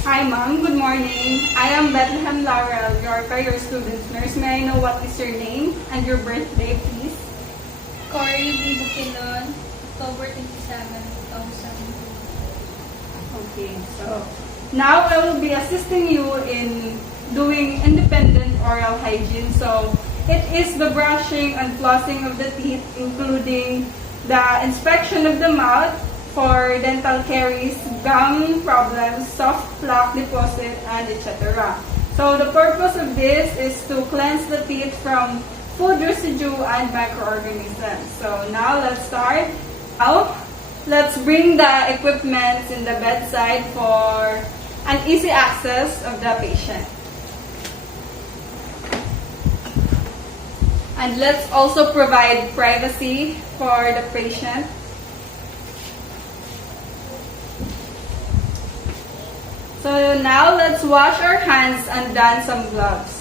Hi ma'am, good morning. I am Bethlehem Laurel, your career student nurse. May I know what is your name and your birthday, please? Cory B. Bukilon, October 27, 2000. Okay, so now I will be assisting you in doing independent oral hygiene. So it is the brushing and flossing of the teeth, including the inspection of the mouth for dental caries, gum problems, soft plaque deposit, and etc. So the purpose of this is to cleanse the teeth from food residue and microorganisms. So now let's start. Now, let's bring the equipment in the bedside for an easy access of the patient. And let's also provide privacy for the patient. So now let's wash our hands and don some gloves.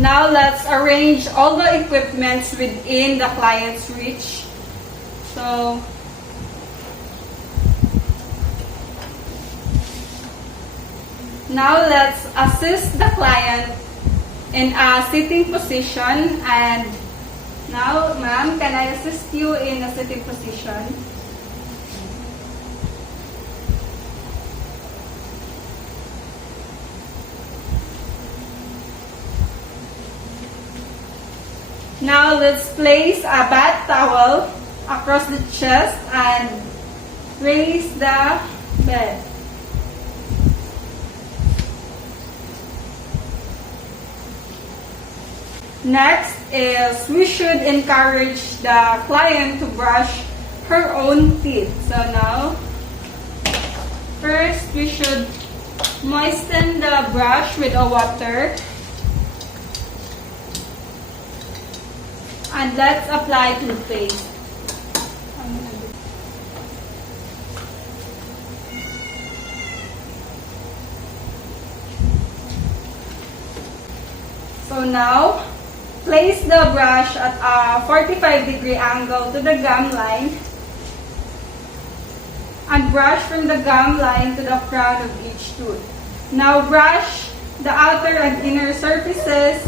Now let's arrange all the equipments within the client's reach. So now let's assist the client in a sitting position. And now, ma'am, can I assist you in a sitting position? Now let's place a bath towel across the chest and raise the bed. Next is we should encourage the client to brush her own teeth. So now, first we should moisten the brush with a water. And let's apply toothpaste. So now, place the brush at a 45-degree angle to the gum line. And brush from the gum line to the crown of each tooth. Now brush the outer and inner surfaces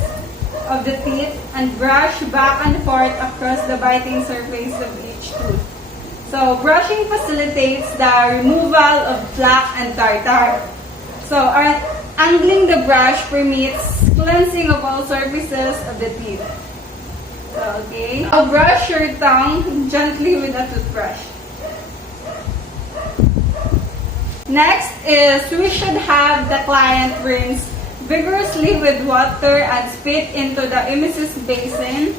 of the teeth and brush back and forth across the biting surface of each tooth. So brushing facilitates the removal of plaque and tartar. So angling the brush permits cleansing of all surfaces of the teeth. So, okay. Now brush your tongue gently with a toothbrush. Next is we should have the client rinse vigorously with water and spit into the emesis basin.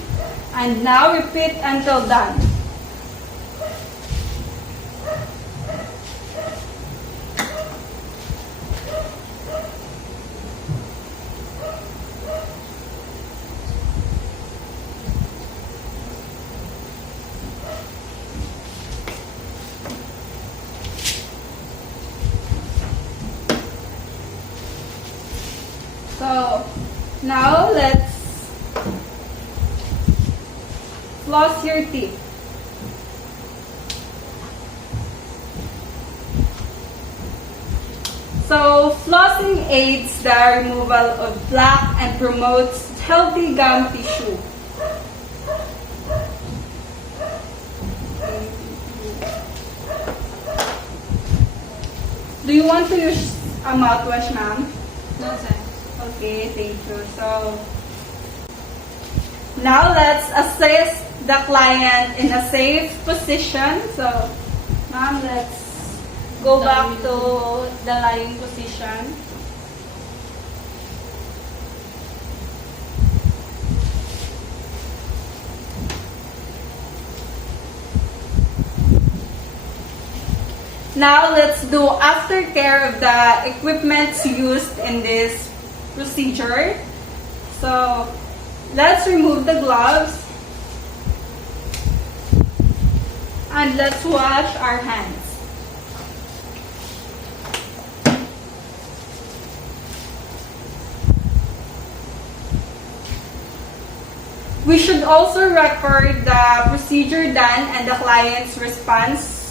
And now repeat until done. So now let's floss your teeth. So flossing aids the removal of plaque and promotes healthy gum tissue. Do you want to use a mouthwash, ma'am? No, sir. Okay, thank you. So now let's assist the client in a safe position. So, ma'am, let's go back to the lying position. Now let's do aftercare of the equipments used in this procedure. So let's remove the gloves and let's wash our hands. We should also record the procedure done and the client's response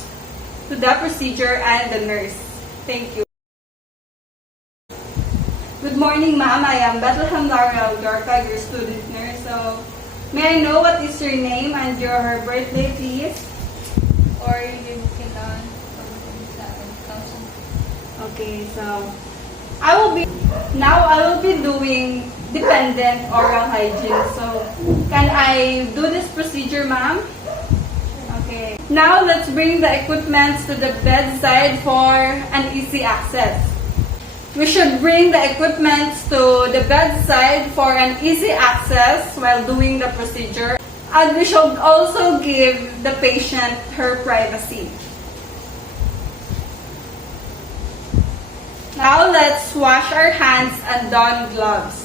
to the procedure and the nurse. Thank you. Good morning, ma'am. I am Bethlehem Laurel Dorca, your student nurse. So, may I know what is your name and your birthday, please? Cory B. Bukilon, October 27, 2000. Okay, so I will be doing dependent oral hygiene. So, can I do this procedure, ma'am? Okay. Now, let's bring the equipment to the bedside for an easy access. We should bring the equipment to the bedside for an easy access while doing the procedure. And we should also give the patient her privacy. Now, let's wash our hands and don gloves.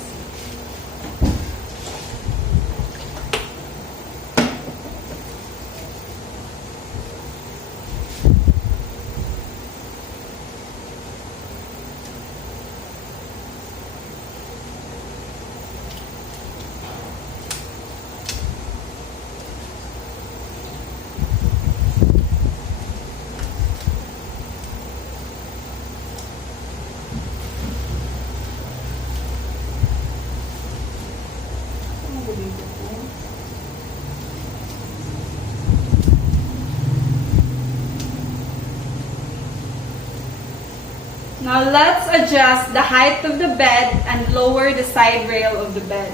Now let's adjust the height of the bed and lower the side rail of the bed.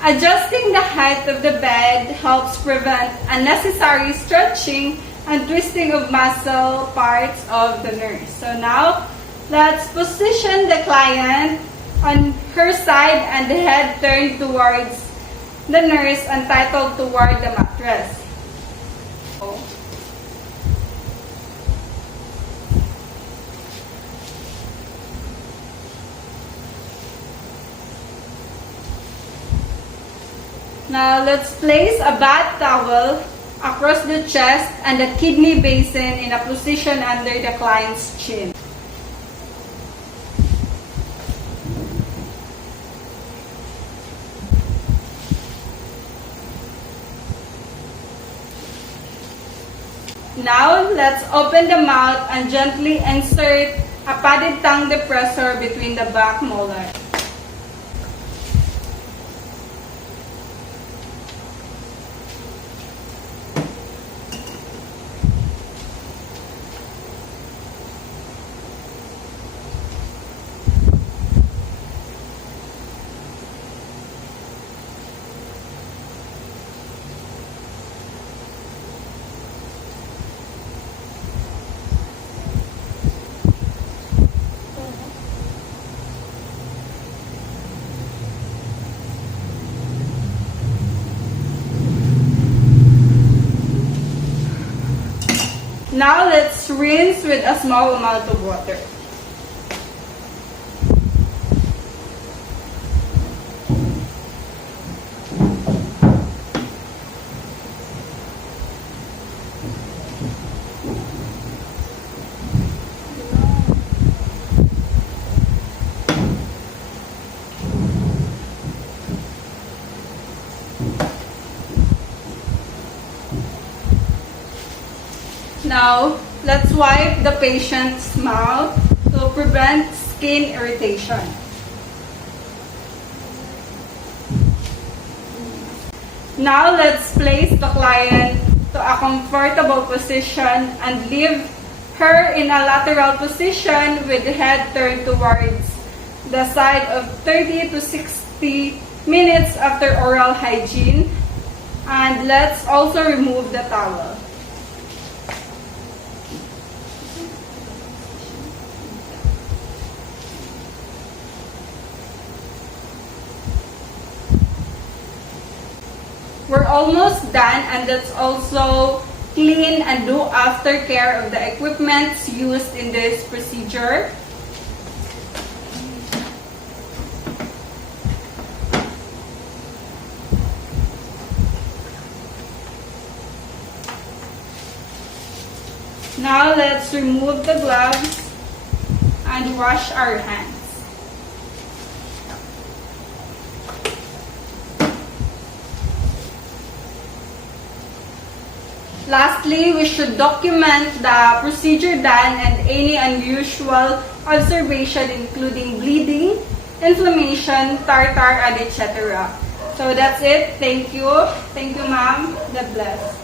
Adjusting the height of the bed helps prevent unnecessary stretching and twisting of muscle parts of the nurse. So now, let's position the client on her side and the head turned towards the nurse and titled toward the mattress. Now let's place a bath towel across the chest and the kidney basin in a position under the client's chin. Now, let's open the mouth and gently insert a padded tongue depressor between the back molar. Now let's rinse with a small amount of water. Now, let's wipe the patient's mouth to prevent skin irritation. Now, let's place the client to a comfortable position and leave her in a lateral position with the head turned towards the side of 30 to 60 minutes after oral hygiene. And let's also remove the towel. we're almost done, and let's also clean and do aftercare of the equipment used in this procedure. Now let's remove the gloves and wash our hands. Lastly, we should document the procedure done and any unusual observation, including bleeding, inflammation, tartar, and etc. So that's it. Thank you. Thank you, ma'am. God bless.